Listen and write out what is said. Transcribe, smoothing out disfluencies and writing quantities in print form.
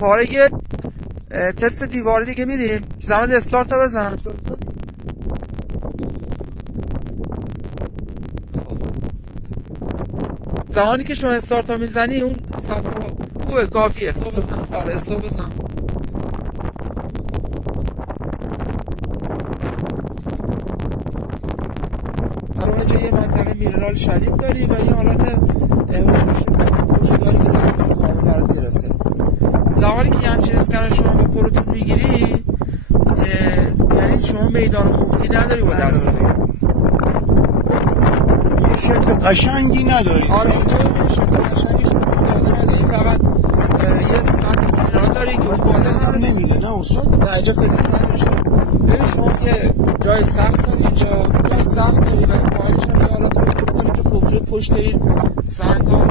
پاره یه تست دیواری دیگه میریم. زمان استارت رو بزن. زمانی که شما استارت رو میزنی اون صفحه خوبه، کافیه. استو بزن. آره استو بزن. الان اینجا یه منطقه مینرال شدید داری و یه حالت پشتیداری که دست کنی کامل برات گرفته. زمانی که یه همچین اسکنر شما با پروتون میگیری، یعنی شما میدان عمومی نداری با دست کنی. یه شکل قشنگی نداری. آره اینجا یه شکل قشنگی شما داده نداری، فقط یه سطح مینرال داری که خورده هم نمیده. نه اصلا نه اینجا فلزی نداری. شما ببین شما یه جای سخت داری، اینجا جای سخت داری و پایینش هم یه حالت میکنه که حفره پشت این سنگ ها